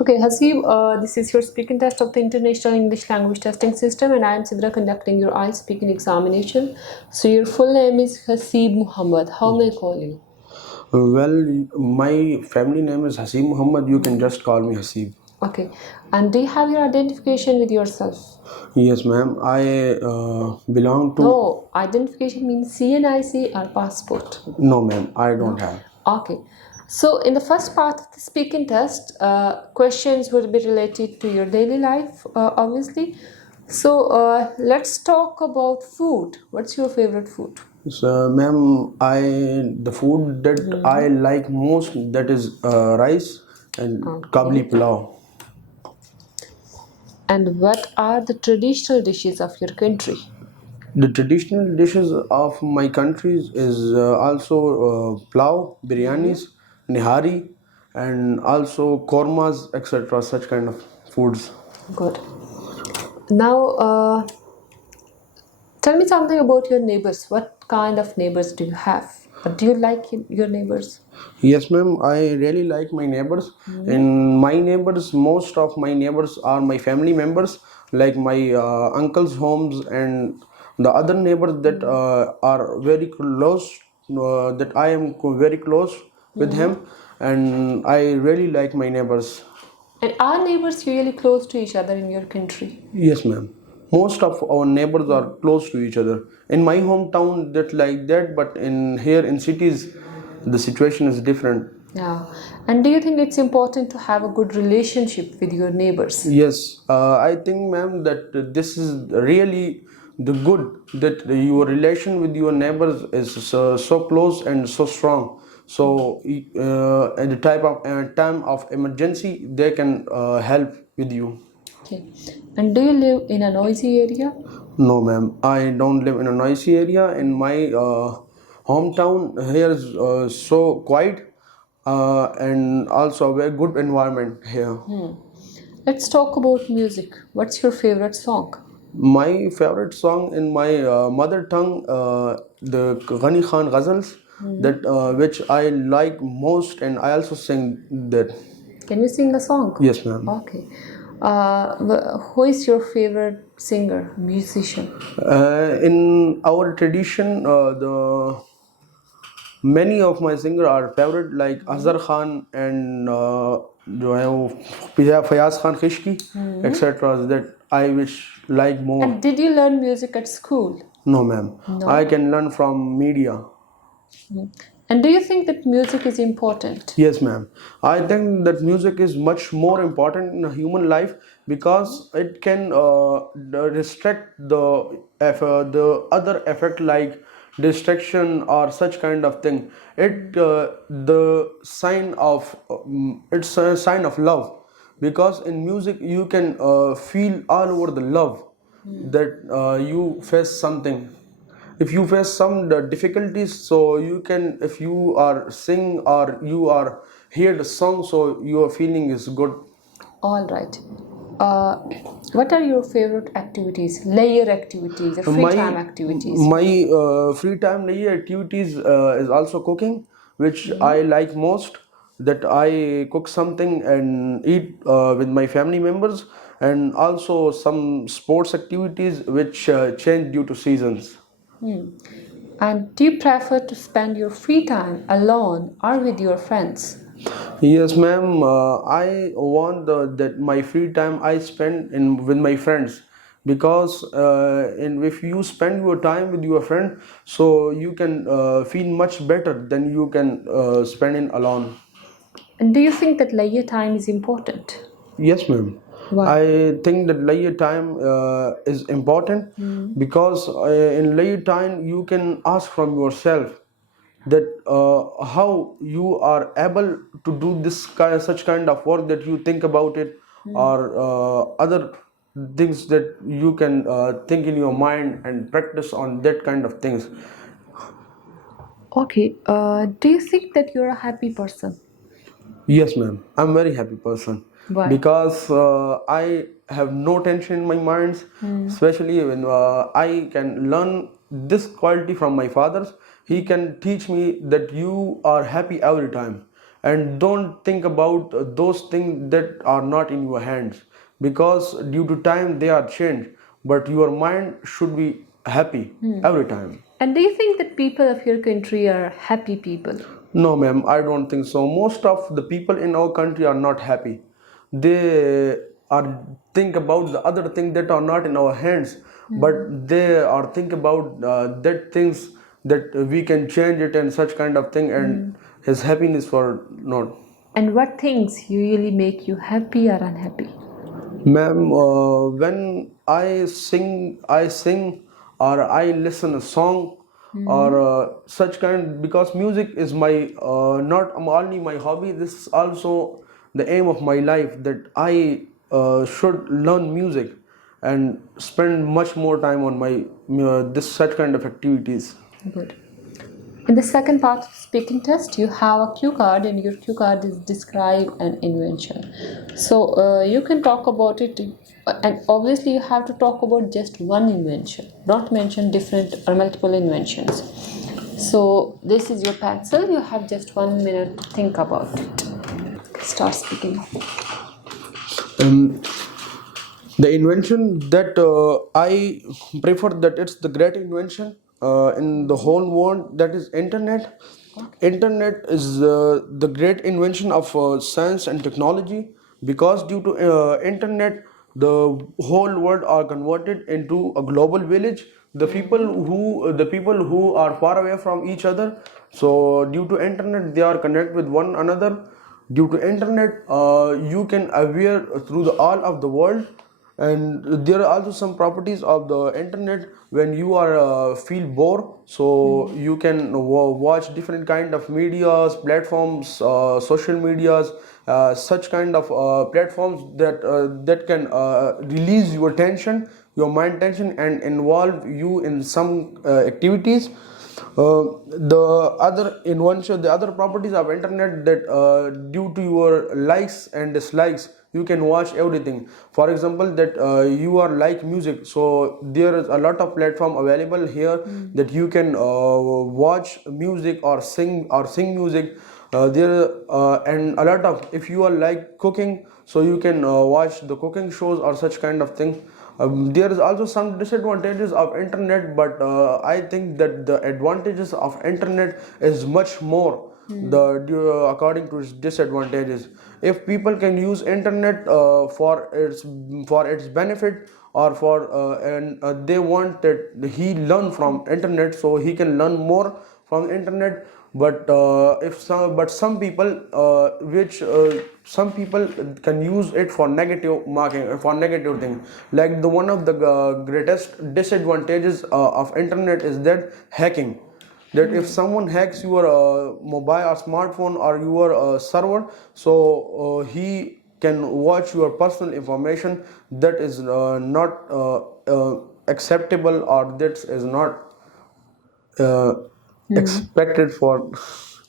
Okay, Hasib, this is your speaking test of the International English Language Testing System, and I am Sidra conducting your IELTS speaking examination. So, your full name is Hasib Muhammad. How may I call you? Well, my family name is Hasib Muhammad. You can just call me Hasib. Okay, and do you have your identification with yourself? Yes, ma'am. I belong to. No, identification means CNIC or passport. No, ma'am. I No? don't have. Okay. So, in the first part of the speaking test, questions would be related to your daily life, obviously. So, let's talk about food. What's your favorite food? So, ma'am, the food that I like most that is rice and kabli Okay. pulao. And what are the traditional dishes of your country? The traditional dishes of my country is also pulao, biryanis, nihari, and also kormas, etc. Such kind of foods. Good. Now, tell me something about your neighbors. What kind of neighbors do you have? Do you like your neighbors? Yes, ma'am. I really like my neighbors. And my neighbors, most of my neighbors are my family members, like my uncle's homes and the other neighbors that are very close, that I am very close with him. And I really like my neighbors. And are neighbors really close to each other in your country? Yes, ma'am. Most of our neighbors are close to each other. In my hometown, that like that, but in here in cities, the situation is different. Yeah. And do you think it's important to have a good relationship with your neighbors? Yes, I think, ma'am, that this is really the good that your relation with your neighbors is so close and so strong. So, at the type of time of emergency, they can help with you. Okay. And do you live in a noisy area? No, ma'am, I don't live in a noisy area. In my hometown, here is so quiet and also a very good environment here. Let's talk about music. What's your favorite song? My favorite song in my mother tongue, the Ghani Khan Ghazals, that which I like most, and I also sing that. Can you sing a song? Yes, ma'am. Okay. Who is your favorite singer, musician? In our tradition, the many of my singers are favorite, like Azhar Khan and जो है वो Fayaz Khan Khishki, etc. That I wish like more. And did you learn music at school? No, ma'am. No. I can learn from media. And do you think that music is important? Yes, ma'am. I think that music is much more important in a human life because it can restrict the other effect like distraction or such kind of thing. The sign of it's a sign of love because in music you can feel all over the love that you face something. If you face some difficulties, so you can, if you are sing or you are hear the song, so your feeling is good. All right. Uh, what are your favorite activities, layer activities, or free time activities? My free time activities is also cooking, which I like most. That I cook something and eat with my family members, and also some sports activities which change due to seasons. And do you prefer to spend your free time alone or with your friends? Yes, ma'am. I want that my free time I spend in with my friends because if you spend your time with your friend, so you can feel much better than you can spend in alone. And do you think that layer time is important? Yes, ma'am. Why? I think that leisure time is important because in leisure time you can ask from yourself that how you are able to do such kind of work that you think about it or other things that you can think in your mind and practice on that kind of things. Okay. Do you think that you're a happy person? Yes, ma'am. I'm a very happy person Why? because I have no tension in my mind, especially when I can learn this quality from my fathers. He can teach me that you are happy every time, and don't think about those things that are not in your hands, because due to time they are changed, but your mind should be happy every time. And do you think that people of your country are happy people? No, ma'am, I don't think so. Most of the people in our country are not happy. They are think about the other things that are not in our hands, but they are think about that things that we can change it and such kind of thing, and his happiness for not. And what things usually make you happy or unhappy? Ma'am, when I sing or I listen a song or such kind, because music is my not only my hobby. This is also the aim of my life, that I should learn music and spend much more time on my this such kind of activities. Good. In the second part of the speaking test, you have a cue card, and your cue card is describe an invention. So you can talk about it, and obviously you have to talk about just one invention, not mention different or multiple inventions. So this is your pencil. You have just 1 minute to think about it. Start speaking. Um, the invention that I prefer, that it's the great invention in the whole world, that is internet. Internet is the great invention of science and technology, because due to internet the whole world are converted into a global village. The people who are far away from each other, so due to internet they are connected with one another. Due to internet you can aware through the all of the world. And there are also some properties of the internet. When you are feel bored, so you can watch different kind of medias platforms, social medias, such kind of platforms that can release your tension, your mind tension, and involve you in some activities. The other invention, the other properties of internet, that due to your likes and dislikes, you can watch everything. For example, that you are like music, so there is a lot of platform available here that you can watch music or sing music. There and a lot of, if you are like cooking, so you can watch the cooking shows or such kind of thing. There is also some disadvantages of internet, but I think that the advantages of internet is much more according to its disadvantages. If people can use internet for its benefit, or for and they want that he learn from internet, so he can learn more from internet. But if some people which some people can use it for negative marking, for negative thing. Like the one of the greatest disadvantages of internet is that hacking. That if someone hacks your mobile or smartphone or your server, so he can watch your personal information that is not acceptable, or that is not uh, expected for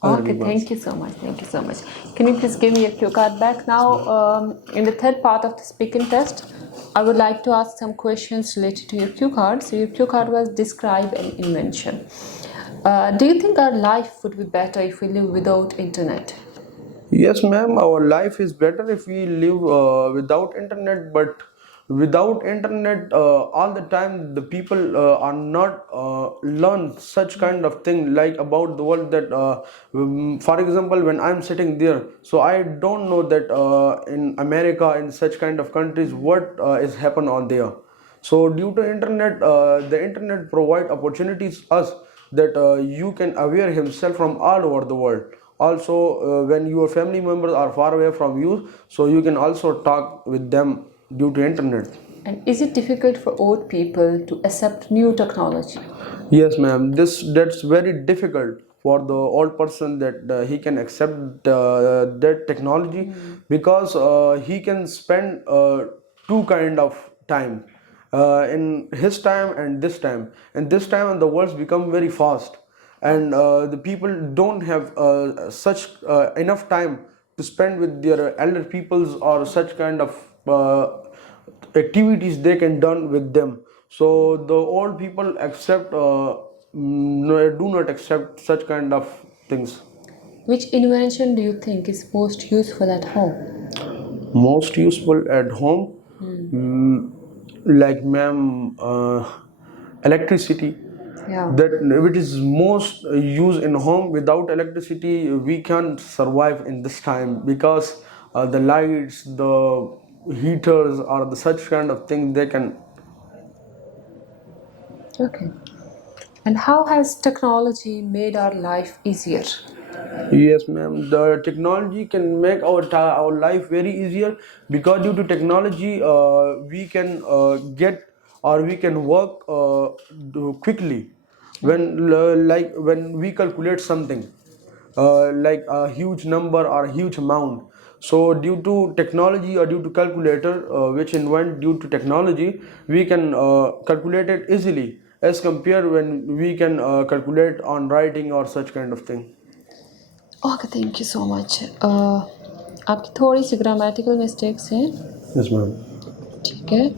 other Okay, people. thank you so much. Thank you so much. Can you please give me your cue card back now? In the third part of the speaking test, I would like to ask some questions related to your cue card. So your cue card was describe an invention. Do you think our life would be better if we live without internet? Yes, ma'am. Our life is better if we live without internet, but without internet, all the time the people are not learn such kind of thing like about the world. That, for example, when I'm sitting there, so I don't know that in America, in such kind of countries, what is happen on there. So due to internet, the internet provide opportunities us, that you can aware himself from all over the world. Also when your family members are far away from you, so you can also talk with them due to internet. And is it difficult for old people to accept new technology? Yes, ma'am. That's very difficult for the old person, that he can accept that technology, because he can spend two kind of time in his time and this time. And this time, and the world's become very fast, and the people don't have such enough time to spend with their elder peoples, or such kind of activities they can done with them. So the old people accept do not accept such kind of things. Which invention do you think is most useful at home? Most useful at home, like ma'am, electricity. Yeah. That which is most used in home. Without electricity, we can't survive in this time because the lights, the heaters, or the such kind of thing they can. Okay. And how has technology made our life easier? Yes, ma'am. The technology can make our life very easier because due to technology, we can get or we can work quickly. Like when we calculate something, like a huge number or a huge amount. So due to technology or due to calculator, which invent due to technology, we can calculate it easily as compared when we can calculate on writing or such kind of thing. Okay thank you so much आपकी थोड़ी सी grammatical mistakes हैं Yes, ma'am. ठीक है